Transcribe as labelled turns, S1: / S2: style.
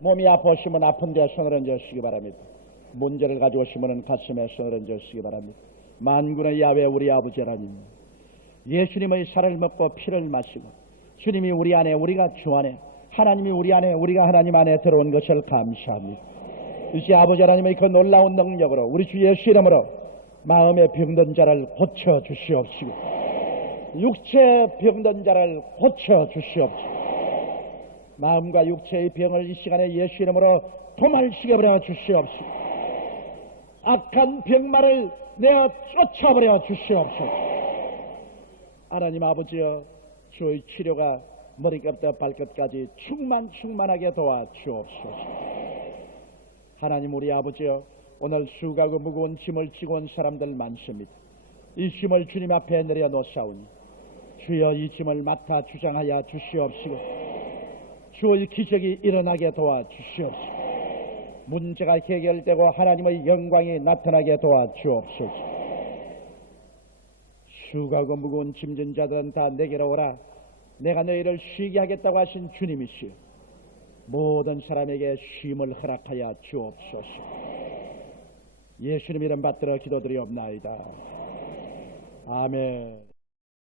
S1: 몸이 아프시면 아픈 데 손을 얹으시기 바랍니다. 문제를 가지고 오시면 가슴에 손을 얹으시기 바랍니다. 만군의 야외 우리 아버지 하나님 예수님의 살을 먹고 피를 마시고 주님이 우리 안에 우리가 주 안에 하나님이 우리 안에 우리가 하나님 안에 들어온 것을 감사합니다. 이제 아버지 하나님의 그 놀라운 능력으로 우리 주 예수 이름으로 마음의 병든 자를 고쳐 주시옵시고 육체 병든 자를 고쳐 주시옵시고 마음과 육체의 병을 이 시간에 예수 이름으로 도말시켜 버려 주시옵시고 악한 병마를 내어 쫓아버려 주시옵소서. 하나님 아버지여 주의 치료가 머리끝부터 발끝까지 충만 충만하게 도와 주옵소서. 하나님 우리 아버지여 오늘 수가고 무거운 짐을 지고 온 사람들 많습니다. 이 짐을 주님 앞에 내려 놓사오니 주여 이 짐을 맡아 주장하여 주시옵시고 주의 기적이 일어나게 도와 주시옵시고 문제가 해결되고 하나님의 영광이 나타나게 도와 주옵소서. 수가고 무거운 짐진 자들은 다 내게로 오라. 내가 너희를 쉬게 하겠다고 하신 주님이시여. 모든 사람에게 쉼을 허락하여 주옵소서. 예수님 이름 받들어 기도드리옵나이다. 아멘.